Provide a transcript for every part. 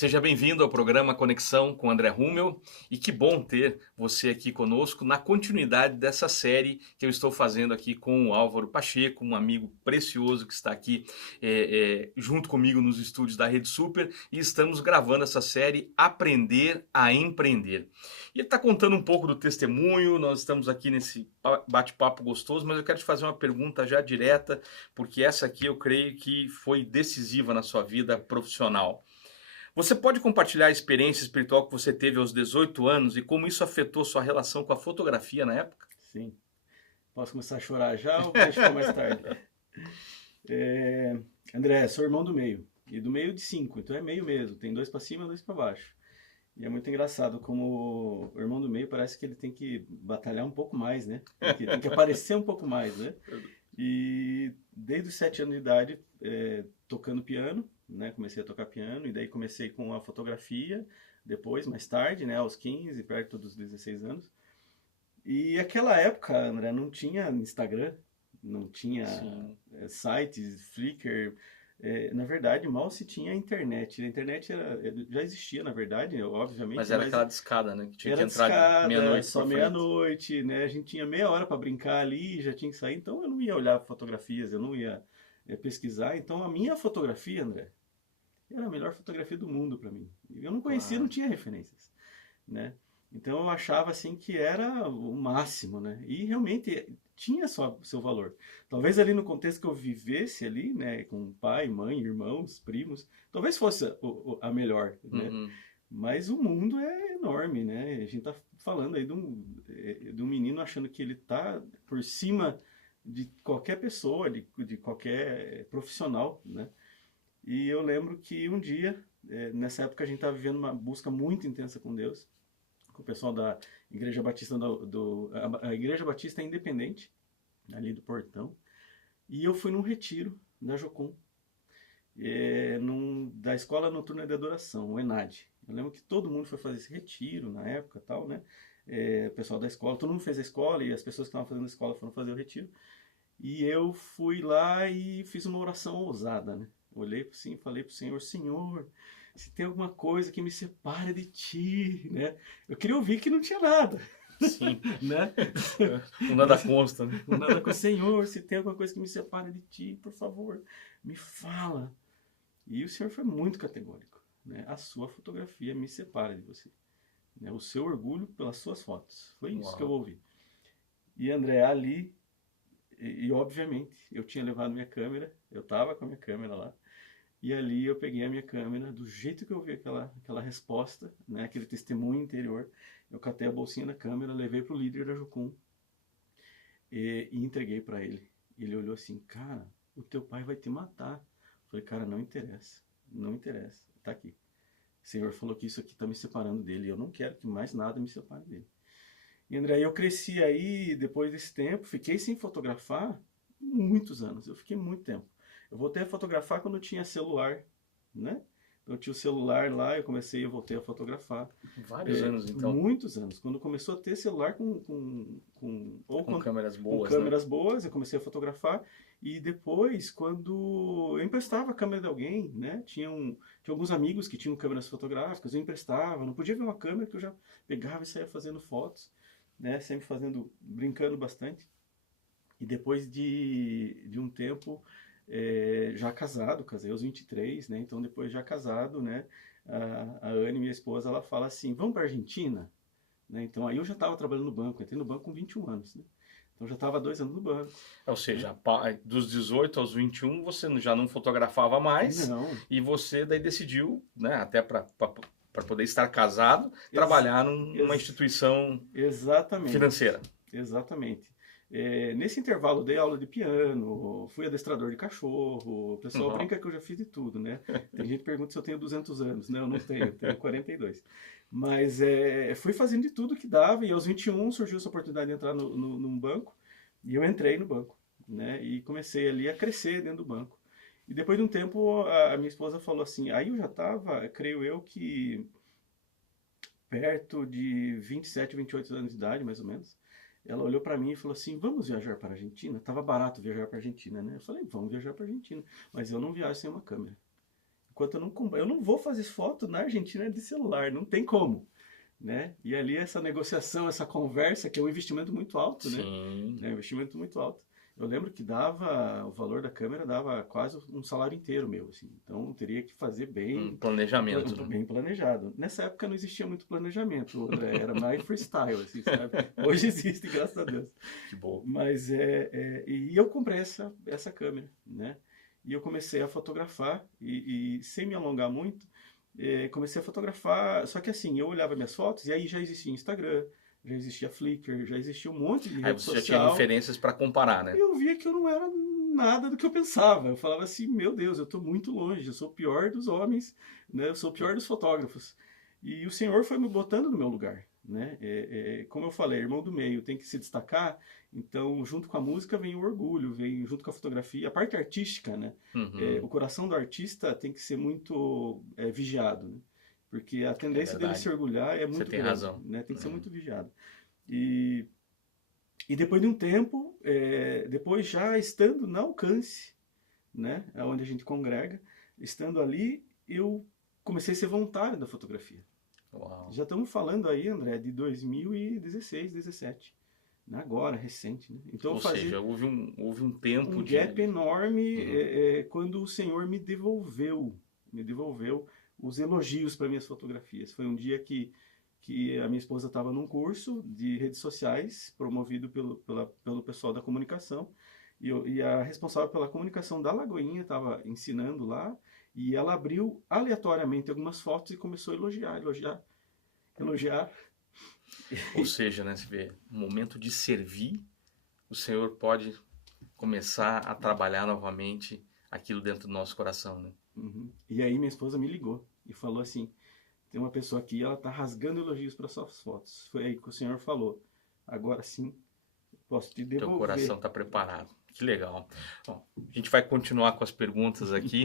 Seja bem-vindo ao programa Conexão com André Rummel e que bom ter você aqui conosco na continuidade dessa série que eu estou fazendo aqui com o Álvaro Pacheco, um amigo precioso que está aqui junto comigo nos estúdios da Rede Super e estamos gravando essa série Aprender a Empreender. E ele está contando um pouco do testemunho, nós estamos aqui nesse bate-papo gostoso, mas eu quero te fazer uma pergunta já direta, porque essa aqui eu creio que foi decisiva na sua vida profissional. Você pode compartilhar a experiência espiritual que você teve aos 18 anos e como isso afetou sua relação com a fotografia na época? Sim. Posso começar a chorar já ou deixa para mais tarde? André, sou irmão do meio. E do meio de 5, então é meio mesmo. Tem 2 para cima e 2 para baixo. E é muito engraçado como o irmão do meio parece que ele tem que batalhar um pouco mais, né? Tem que aparecer um pouco mais, né? E desde os 7 anos de idade, tocando piano, né? Comecei a tocar piano e daí comecei com a fotografia, depois, mais tarde, né? Aos 15, perto dos 16 anos. E aquela época, André, não tinha Instagram, não tinha sites, Flickr. Na verdade, mal se tinha internet. A internet já existia, na verdade, obviamente. Mas era aquela discada, né? Que tinha que Era entrar discada, meia-noite só pra frente. meia-noite, né? A gente tinha meia hora para brincar ali, já tinha que sair. Então eu não ia olhar fotografias, eu não ia pesquisar. Então a minha fotografia, André, era a melhor fotografia do mundo para mim. Eu não conhecia, não tinha referências, né? Então eu achava assim que era o máximo, né? E realmente tinha só seu valor. Talvez ali no contexto que eu vivesse ali, né, com pai, mãe, irmãos, primos, talvez fosse a melhor, né? Mas o mundo é enorme, né? A gente tá falando aí de um menino achando que ele tá por cima de qualquer pessoa, de qualquer profissional, né? E eu lembro que um dia, nessa época a gente estava vivendo uma busca muito intensa com Deus, com o pessoal da Igreja Batista a Igreja Batista é independente, ali do Portão, e eu fui num retiro da Jocum, da Escola Noturna de Adoração, o ENAD. Eu lembro que todo mundo foi fazer esse retiro na época, tal, né? O pessoal da escola, todo mundo fez a escola e as pessoas que estavam fazendo a escola foram fazer o retiro. E eu fui lá e fiz uma oração ousada, né? Olhei assim e falei para o Senhor, Senhor, se tem alguma coisa que me separe de Ti, né? Eu queria ouvir que não tinha nada. Sim. Né? O nada consta, né? O nada com o Senhor, se tem alguma coisa que me separe de Ti, por favor, me fala. E o Senhor foi muito categórico, né? A sua fotografia me separa de você. Né? O seu orgulho pelas suas fotos. Foi isso que eu ouvi. E André, ali... E obviamente, eu tinha levado minha câmera, eu estava com a minha câmera lá, e ali eu peguei a minha câmera, do jeito que eu vi aquela resposta, né, aquele testemunho interior, eu catei a bolsinha da câmera, levei para o líder da Jocum e entreguei para ele. Ele olhou assim, cara, o teu pai vai te matar. Eu falei, cara, não interessa, não interessa, tá aqui. O Senhor falou que isso aqui está me separando dele, e eu não quero que mais nada me separe dele. E André, eu cresci aí, depois desse tempo, fiquei sem fotografar muitos anos, eu fiquei muito tempo. Eu voltei a fotografar quando eu tinha celular, né? Eu tinha o celular lá, eu voltei a fotografar. Vários anos, então. Muitos anos. Quando começou a ter celular com câmeras boas, com câmeras boas, eu comecei a fotografar. E depois, quando eu emprestava a câmera de alguém, né? Tinha alguns amigos que tinham câmeras fotográficas, eu emprestava, não podia ver uma câmera que eu já pegava e saía fazendo fotos, né? Sempre brincando bastante. E depois de um tempo, já casado, casei aos 23, né? Então depois já casado, né? A Anne, minha esposa, ela fala assim, vamos para a Argentina? Né? Então aí eu já estava trabalhando no banco, entrei no banco com 21 anos, né? Então já estava 2 anos no banco. Ou seja, dos 18 aos 21 você já não fotografava mais. Não. E você daí decidiu, né, até para poder estar casado, trabalhar numa instituição financeira. Exatamente. Nesse intervalo dei aula de piano, fui adestrador de cachorro, o pessoal brinca que eu já fiz de tudo, né? Tem gente que pergunta se eu tenho 200 anos, né? Eu não tenho, eu tenho 42. Mas fui fazendo de tudo que dava e aos 21 surgiu essa oportunidade de entrar num banco e eu entrei no banco, né? E comecei ali a crescer dentro do banco. E depois de um tempo a minha esposa falou assim, aí eu já estava, creio eu que perto de 27, 28 anos de idade, mais ou menos. Ela olhou para mim e falou assim, vamos viajar para a Argentina? Tava barato viajar para a Argentina, né? Eu falei, vamos viajar para a Argentina, mas eu não viajo sem uma câmera. enquanto eu não vou fazer foto na Argentina de celular, não tem como, né? E ali essa negociação, essa conversa, que é um investimento muito alto, né? Sim. É um investimento muito alto. Eu lembro que dava, o valor da câmera dava quase um salário inteiro meu, assim. Então eu teria que fazer bem, Planejamento, né? bem planejado. Nessa época não existia muito planejamento, André, era mais freestyle, assim, sabe? Hoje existe, graças a Deus. Que bom. Mas e eu comprei essa câmera, né? E eu comecei a fotografar e sem me alongar muito, comecei a fotografar. Só que assim, eu olhava minhas fotos e aí já existia Instagram, já existia Flickr, já existia um monte de Aí rede você já tinha social. referências para comparar, E né? eu via que eu não era nada do que eu pensava. Eu falava assim, meu Deus, eu estou muito longe, eu sou o pior dos homens, né? Eu sou o pior dos fotógrafos. E o Senhor foi me botando no meu lugar, né? Como eu falei, irmão do meio tem que se destacar, então junto com a música vem o orgulho, vem junto com a fotografia, a parte artística, né? Uhum. O coração do artista tem que ser muito vigiado, né? Porque a tendência dele se verdade. orgulhar é Você muito tem grande, razão. né? Tem que ser muito vigiado. E depois de um tempo, depois já estando no alcance, né, onde a gente congrega, estando ali, eu comecei a ser voluntário da fotografia. Uau. Já estamos falando aí, André, de 2016, 17, né, agora, recente. Né? Então, Ou seja, houve um tempo um gap enorme Uhum. quando o Senhor me devolveu os elogios para minhas fotografias. Foi um dia que a minha esposa estava num curso de redes sociais, promovido pelo pessoal da comunicação, e a responsável pela comunicação da Lagoinha estava ensinando lá, e ela abriu aleatoriamente algumas fotos e começou a elogiar. Ou seja, né, você vê, no momento de servir, o Senhor pode começar a trabalhar novamente aquilo dentro do nosso coração, né? Uhum. E aí minha esposa me ligou e falou assim, tem uma pessoa aqui, ela está rasgando elogios para suas fotos. Foi aí que o Senhor falou, agora sim, posso te Teu coração devolver. está preparado. Que legal. Bom, a gente vai continuar com as perguntas aqui.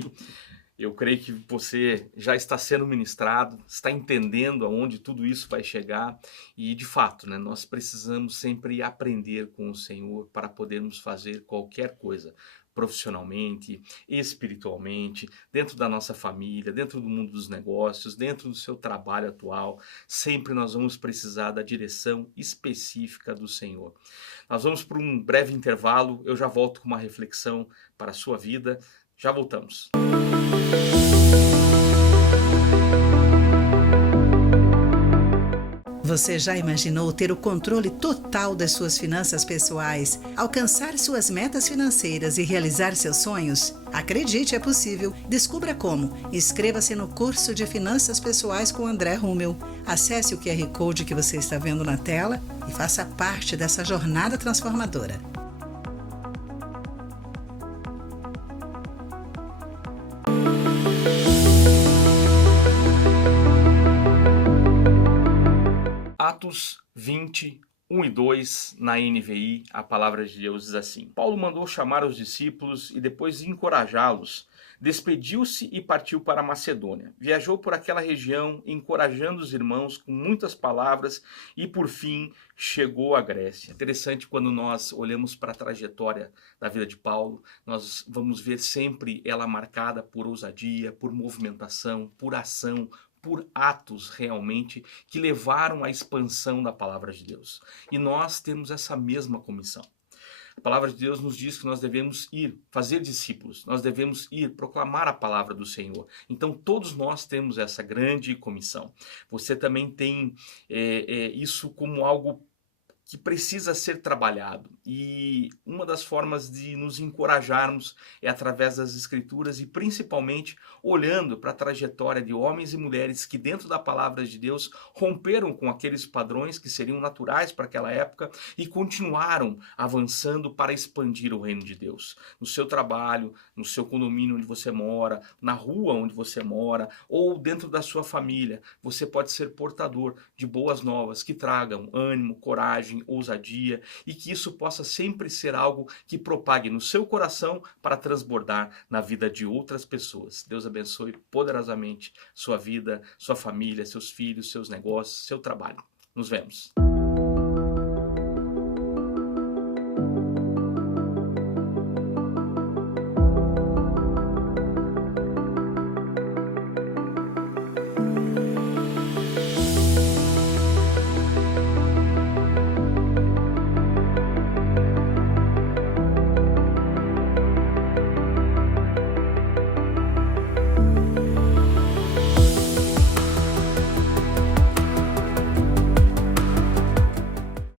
Eu creio que você já está sendo ministrado, está entendendo aonde tudo isso vai chegar e, de fato, né, nós precisamos sempre aprender com o Senhor para podermos fazer qualquer coisa, profissionalmente, espiritualmente, dentro da nossa família, dentro do mundo dos negócios, dentro do seu trabalho atual. Sempre nós vamos precisar da direção específica do Senhor. Nós vamos para um breve intervalo, eu já volto com uma reflexão para a sua vida. Já voltamos. Você já imaginou ter o controle total das suas finanças pessoais, alcançar suas metas financeiras e realizar seus sonhos? Acredite, é possível. Descubra como. Inscreva-se no curso de Finanças Pessoais com André Rummel. Acesse o QR Code que você está vendo na tela e faça parte dessa jornada transformadora. Atos 20, 1 e 2, na NVI, a palavra de Deus diz assim: Paulo mandou chamar os discípulos e depois de encorajá-los, despediu-se e partiu para a Macedônia. Viajou por aquela região, encorajando os irmãos com muitas palavras e, por fim, chegou à Grécia. Interessante, quando nós olhamos para a trajetória da vida de Paulo, nós vamos ver sempre ela marcada por ousadia, por movimentação, por ação, por atos realmente que levaram à expansão da palavra de Deus. E nós temos essa mesma comissão. A palavra de Deus nos diz que nós devemos ir fazer discípulos, nós devemos ir proclamar a palavra do Senhor. Então todos nós temos essa grande comissão. Você também tem isso como algo que precisa ser trabalhado, e uma das formas de nos encorajarmos é através das escrituras e principalmente olhando para a trajetória de homens e mulheres que dentro da palavra de Deus romperam com aqueles padrões que seriam naturais para aquela época e continuaram avançando para expandir o reino de Deus. No seu trabalho, no seu condomínio onde você mora, na rua onde você mora ou dentro da sua família, você pode ser portador de boas novas que tragam ânimo, coragem, ousadia, e que isso possa sempre ser algo que propague no seu coração para transbordar na vida de outras pessoas. Deus abençoe poderosamente sua vida, sua família, seus filhos, seus negócios, seu trabalho. Nos vemos.